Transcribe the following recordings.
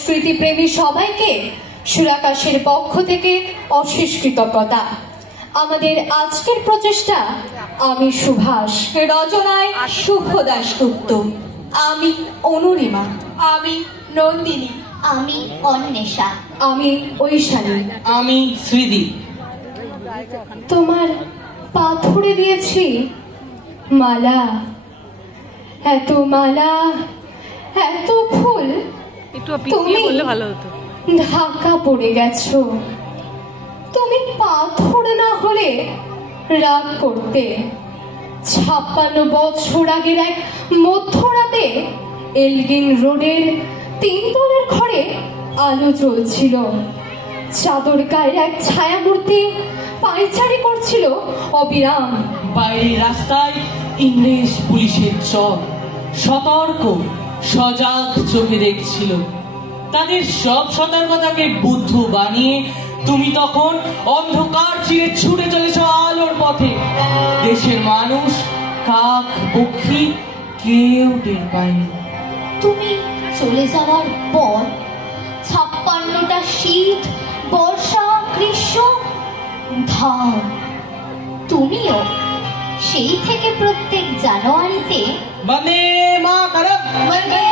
স্মৃতিপ্রেমী সবাইকে সুরাকাশের পক্ষ থেকে অশেষ কৃতজ্ঞতা। আমাদের আজকের প্রচেষ্টা আমি সুভাষ, রচনায় শুভ দাশগুপ্ত, আমি অনুরিমা, আমি নন্দিনী, আমি অন্বেষা, আমি ঐশানী, আমি শ্রীদীপ। তোমার পা ধরে দিয়েছি মালা, এত মালা, এত ফুল, তুমি ঢাকা পড়ে গেছো। তুমি পাথর না হলে রাগ করতে। 56 বছর আগের এক মধ্যরাতে এলগিন রোডের 3 তলার ঘরে আলো জ্বলছিল। চাদর গায়ের এক ছায়ামূর্তি পায়চারি করছিল অবিরাম। বাইরের রাস্তায় ইংরেজ পুলিশের চর সতর্ক সজাগ চোখে দেখছিল। তাদের সব সতর্কতাকে বুদ্ধ বানিয়ে তুমি তখন অন্ধকার চিরে ছুটে চলেছ আলোর পথে। দেশের মানুষ, কাক পক্ষী কেউ টের পায়নি। তুমি চলে যাওয়ার পর 56টা শীত, বর্ষা, গ্রীষ্ম, ধান। তুমিও সেই থেকে প্রত্যেক জানুয়ারিতে বন্দে মাতরম, বন্দে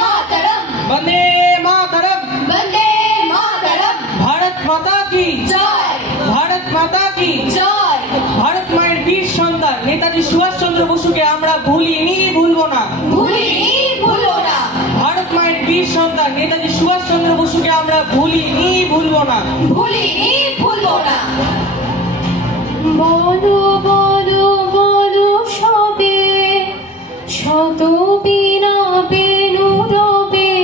মাতরম, বন্দে মাতরম, বন্দে মাতরম, ভারত মাতা কি জয়, ভারত মাতা কি জয়। ভারত মায়ের বীর সন্তান নেতাজি সুভাষচন্দ্র বসুকে আমরা ভুলিনি, ভুলবো না। ভুলিনি, ভুলবো না। ভারত মায়ের বীর সন্তান নেতাজি সুভাষচন্দ্র বসুকে আমরা ভুলিনি, ভুলবো না। ভুলিনি, ভুলবো না। বলো বলো বলো সবে, শত বিনা বেনু রবে।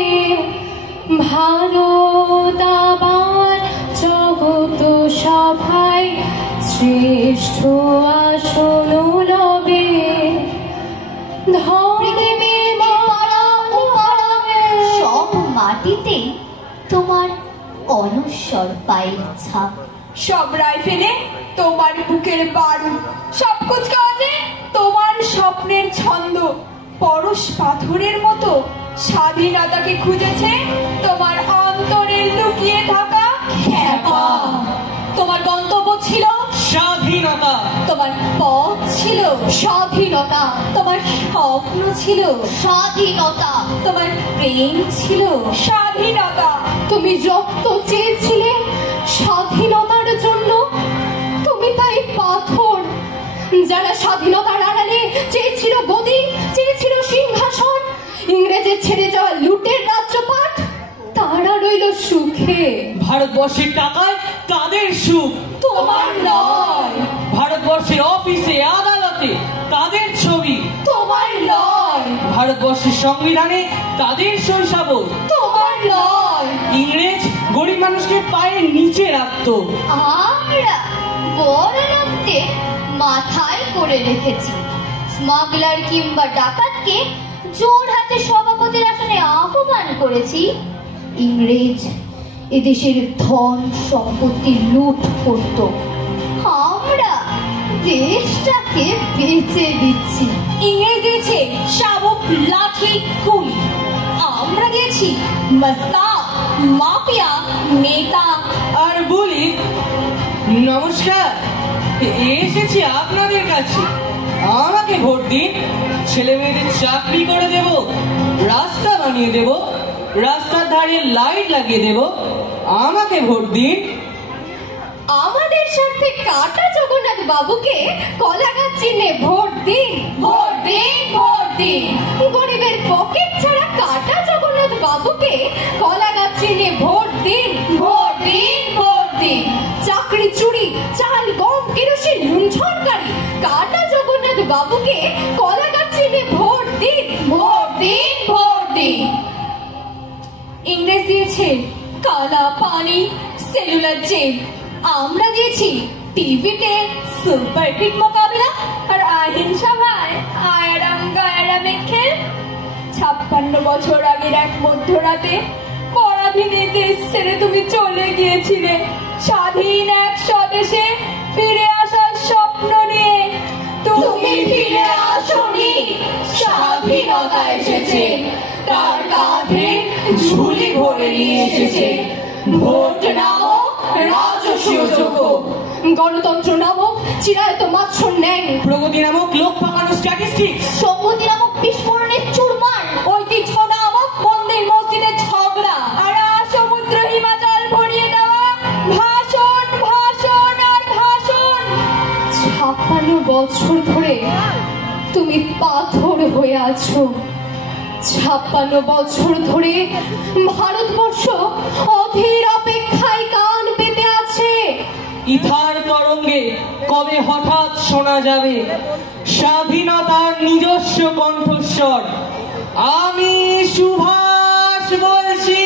ভারত আবার জগত সভায় শ্রেষ্ঠ আসন লবে। সব মাটিতে তোমার অনশ্বর পায়ের ছাপ। সব রাইফেলে তোমার বুকের বারুদ, সব কুচকাওয়াজে তোমার স্বপ্নের ছন্দ। পরশ পাথরের মতো স্বাধীনতাকে খুঁজেছে তোমার অন্তরে লুকিয়ে থাকা খ্যাপা। তোমার গন্তব্য ছিল স্বাধীনতা, তোমার পথ ছিল স্বাধীনতা, তোমার স্বপ্ন ছিল স্বাধীনতা, তোমার প্রেম ছিল স্বাধীনতা। তুমি রক্ত চেয়েছিলে স্বাধীনতার জন্য, তুমি তাই পাথর। যারা স্বাধীনতার আড়ালে চেয়েছিল গদি, চেয়েছিল সিংহাসন, ইংরেজের ছেড়ে যাওয়া লুটের রাজ্যপাট, তারা রইল সুখে। ভারতবর্ষের টাকায় তাদের সুখ, তোমার নয়। ভারতবর্ষের অফিসে আদালতে তাদের ছবি, তোমার নয়। ভারতবর্ষের সংবিধানে তাদের শৈশাবত, তোমার নয়। ইংরেজ গরিব মানুষকে পায়ের নিচে রাখতো। আমরা বড় লোকদের মাথায় করে রেখেছি। স্মাগলার কিংবা ডাকাতকে জোর হাতে সভাপতির আসনে আহ্বান করেছি। ইংরেজ এদেশের ধন সম্পত্তি লুট করত, আমরা দেশটাকে বেচে দিচ্ছি। ইংরেজ দিয়েছে শাবক, লাঠি, গুলি, আমরা দিয়েছি মাস্তান, মাফিয়া, নেতা আর বলি নমস্কার, এসেছি আপনাদের কাছে, আমাকে ভোট দিন। ছেলে মেয়েদের চাকরি করে দেব, রাস্তা বানিয়ে দেব, রাস্তার ধারে লাইট লাগিয়ে দেব, আমাকে ভোট দিন। আমাদের স্বার্থে কাটা জগন্নাথ বাবুকে কলা গাছ চিহ্নে ভোট দিন, ভোট দিন, ভোট দিন। গরিবের পকেট ছাড়া কাটা জগন্নাথ বাবুকে কলা গাছ চিহ্নে ভোট দিন, ভোট দিন, ভোট দিন। চাকরি চুরি, চাল, গম, কেরোসিন, নুন ঝড়কারি, কাটা জগন্নাথ বাবুকে কলা গাছ চিহ্নে ভোট দিন, ভোট দিন, ভোট দিন। ইংরেজ দিয়েছে কালা পানি, সেলুলার জেল, আমরা দিয়েছি টিভিতে সুপার হিট মোকাবিলা আর আইন সভায় আয়ারাম গায়ারামে খেল। 56 বছর আগের এক মধ্যরাতে পরাধীনের দেশ ছেড়ে তুমি চলে গিয়েছিলে স্বাধীন এক স্বদেশে ফিরে আসার স্বপ্ন নিয়ে। তুমি ফিরে আসোনি স্বাধীন স্বাধীনতা এসেছে, তার কাঁধে ঝুলি ভরে নিয়ে এসেছে ভোট নামক রাজস্বীয় যোগ্য, গণতন্ত্র নামক চিরায়ত মাৎসর ন্যায়, প্রগতি নামক লোক পাকানো স্ট্যাটিস্টিক্স, সংহতি নামক বিস্ফোরণের চুরমার, ঐতিহ্য নামক মন্দির মসজিদের ঝগড়া, আর সমুদ্র হিমাচল ভরিয়ে দেওয়া ভাষণ ভাষণ আর ভাষণ। 56 বছর ধরে তুমি পাথর হয়ে আছো। 56 বছর ধরে ভারতবর্ষ অধীর অপেক্ষায় কান পেতে আছে। ইথার তরঙ্গে কবে হঠাৎ শোনা যাবে স্বাধীনতার নিজস্ব কণ্ঠস্বর। আমি সুভাষ বলছি।